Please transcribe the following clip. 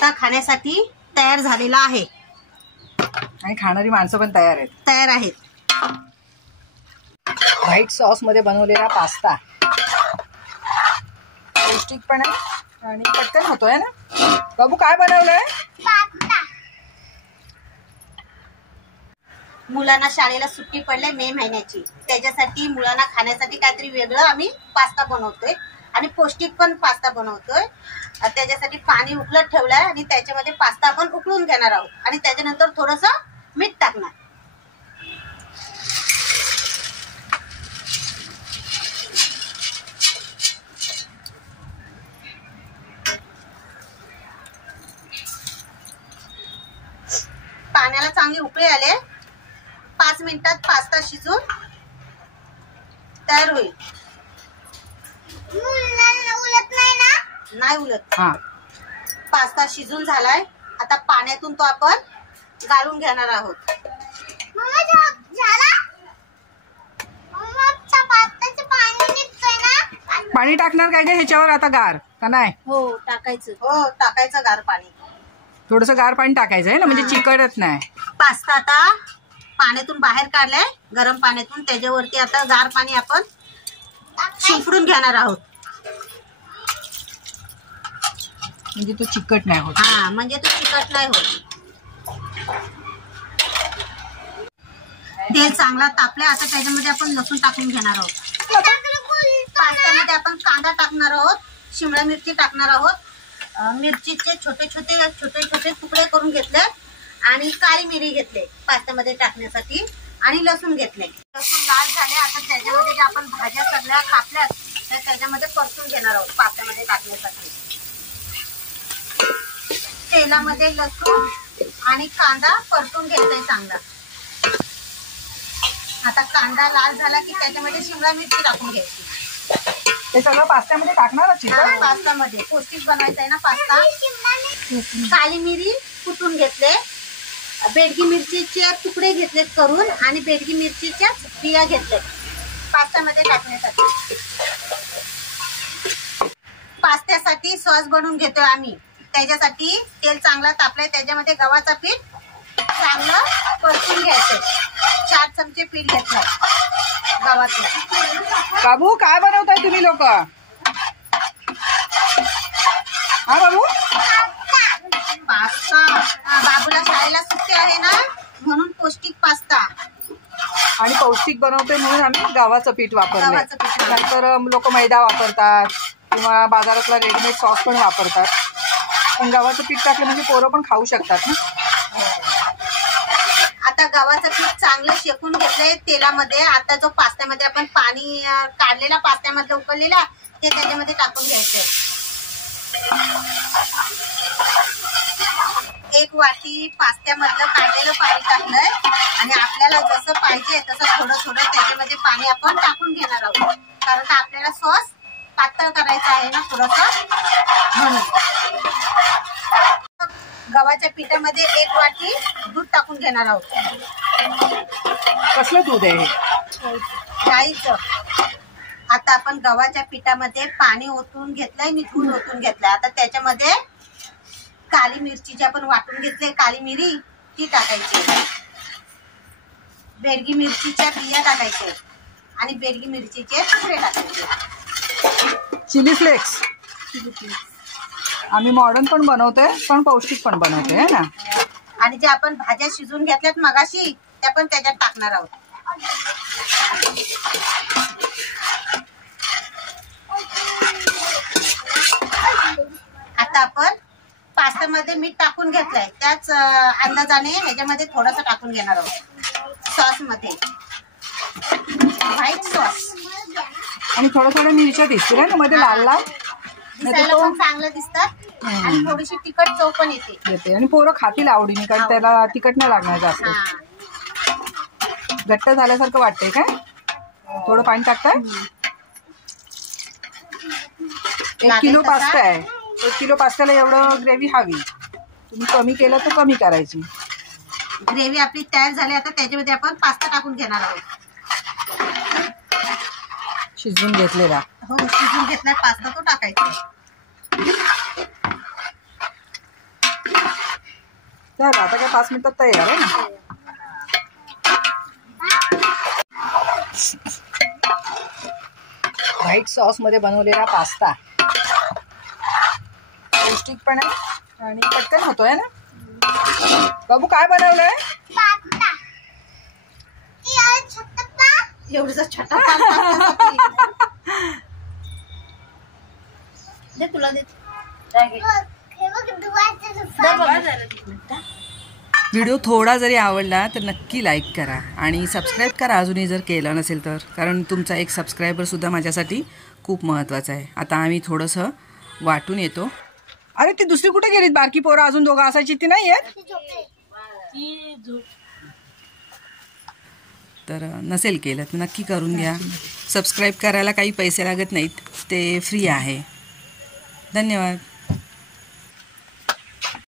Pasta खाण्यासाठी तयार झालेला आहे आणि खाणारी माणसं पण तयार आहेत. व्हाईट सॉस मध्ये बनवलेला पास्ता पौष्टिक पण आहे आणि पटकन होतोय ना. बाबू काय बनवलंय? मुलांना शाळेला सुट्टी पडले मे महिन्याची, त्याच्यासाठी मुलांना खाण्यासाठी काहीतरी वेगळं आम्ही पास्ता बनवतोय आणि पौष्टिक पण पास्ता बनवतोय. त्याच्यासाठी पाणी उकळत ठेवलंय आणि त्याच्यामध्ये पास्ता आपण उकळून घेणार आहोत आणि त्याच्यानंतर थोडंसं मीठ टाकणार. पाण्याला चांगली उकळी आले. 5 मिनिटात पास्ता शिजून तयार होईल. नाही उलट. पास्ता शिजून झालाय. आता पाण्यातून तो आपण गाळून घेणार आहोत. पाणी टाकणार काय ह्याच्यावर आता गार का नाही? हो टाकायचं गार पाणी. थोडस गार पाणी टाकायचं आहे ना, म्हणजे चिकटत नाही. पास्ता आता पाण्यातून बाहेर काढलाय गरम पाण्यातून. त्याच्यावरती आता गार पाणी आपण शिंपडून घेणार आहोत. म्हणजे तो चिकट नाही होत. म्हणजे तो चिकट नाही होत. तेल चांगला तापले. आता त्याच्यामध्ये आपण लसूण टाकून घेणार आहोत. पास्त्यामध्ये आपण कांदा टाकणार आहोत, शिमला मिरची टाकणार आहोत, मिरचीचे छोटे छोटे तुकडे करून घेतले आणि काळी मिरी घेतले पास्त्यामध्ये टाकण्यासाठी आणि लसूण घेतले. लसूण लाल झाले. आता त्याच्यामध्ये जे आपण भाज्या सगळ्या कापल्यात त्या त्याच्यामध्ये परतून घेणार आहोत पास्त्यामध्ये टाकण्यासाठी. तेलामध्ये लसूण आणि कांदा परतून घ्यायचा चांगला. आता कांदा लाल झाला की त्याच्यामध्ये शिमला मिरची टाकून घ्यायची. हे सगळं पास्त्यामध्ये टाकणार? पास्त्यामध्ये पौष्टिक बनवायचा आहे ना पास्ता. काळी मिरी कुटून घेतले, बेडगी मिरचीचे तुकडे घेतलेत करून आणि बेडगी मिरचीच्या बिया घेतले पास्त्यामध्ये टाकण्यासाठी. पास्त्यासाठी सॉस बनवून घेतोय आम्ही. त्याच्यासाठी तेल चांगला तापलाय. त्याच्यामध्ये गव्हाचं पीठ चांगलं परतून घ्यायचं. 4 चमचे पीठ घेतलंय गव्हाचं. बाबू काय बनवताय तुम्ही लोक? बाबू पास्ता. बाबूला शाळेला सुट्टी आहे ना, म्हणून पौष्टिक पास्ता आणि पौष्टिक बनवतोय म्हणून आम्ही गव्हाचं पीठ वापरलंय. नंतर लोक मैदा वापरतात किंवा बाजारातला रेडीमेड सॉस पण वापरतात. पण गव्हाचं पीठ टाकलं म्हणजे पोरं पण खाऊ शकतात ना. आता गव्हाचं पीठ चांगलं शेकून घेतलंय तेलामध्ये. आता जो पास्त्यामध्ये आपण पाणी काढलेला पास्त्यामध्ये उकळलेला ते त्याच्यामध्ये टाकून घ्यायचंय. 1 वाटी पास्त्यामधलं काढलेलं पाणी टाकलंय आणि आपल्याला जसं पाहिजे तसं थोडं त्याच्यामध्ये पाणी आपण टाकून घेणार आहोत. कारण का आपल्याला सॉस पातळ करायचा आहे ना थोडंसं, म्हणून. गव्हाच्या पिठामध्ये 1 वाटी दूध टाकून घेणार आहोत. कसलं दूध आहे? गाईचं. आता आपण गव्हाच्या पिठामध्ये पाणी ओतून घेतलंय आणि दूध ओतून घेतलंय. आता त्याच्यामध्ये काळी मिरची जी आपण वाटून घेतली काळी मिरी ती टाकायची, बेडगी मिरचीच्या बिया टाकायचे आणि बेडगी मिरचीचे तुकडे टाकायचे. Chilli flakes. आम्ही मॉडर्न पण बनवतोय पण पौष्टिक पण बनवतोय ना. आणि जे आपण भाज्या शिजून घेतल्यात मगाशी त्या पण त्याच्यात टाकणार आहोत. आता आपण पास्त्यामध्ये मीठ टाकून घेतलंय त्याच अंदाजाने ह्याच्यामध्ये थोडंसं टाकून घेणार आहोत सॉस मध्ये. White sauce. आणि थोड्या मिरच्या दिसतील ना मध्ये लाल लाल. दिसायला पण चांगलं दिसतात आणि थोडीशी तिखट चव पण येते आणि पोरं खातील आवडीने कारण त्याला तिखट नाही लागणार जास्त. घट्ट झाल्यासारखं वाटतंय काय? थोडं पाणी टाकताय. 1 किलो पास्ता आहे. 1 किलो पास्त्याला एवढं ग्रेव्ही हवी. तुम्ही कमी केलं तर कमी करायची. ग्रेव्ही आपली तयार झाली. आता त्याच्यामध्ये आपण पास्ता टाकून घेणार आहोत. शिजवून घेतलेला. हो शिजवून घेतलाय पास्ता तो टाकायचा. झालं आता काय 5 मिनिटात तयार आहे ना. व्हाईट सॉसमध्ये बनवलेला पास्ता पौष्टिक पण आहे आणि पटकन होतोय ना. बाबू काय बनवलंय? एवढा छोटा दे तुला दे. व्हिडिओ थोडा जरी आवडला तर नक्की लाईक करा आणि सबस्क्राईब करा अजूनही जर केलं नसेल तर, कारण तुमचा एक सबस्क्रायबरसुद्धा माझ्यासाठी खूप महत्त्वाचा आहे. आता आम्ही थोडंसं वाटून येतो. अरे ती दुसरी कुठे गेलीत? बारकी पोरं अजून दोघं असायची ती नाही आहेत. तर नसेल केलं तर नक्की करून घ्या. सबस्क्राईब करायला काही पैसे लागत नाहीत, ते फ्री आहे. धन्यवाद.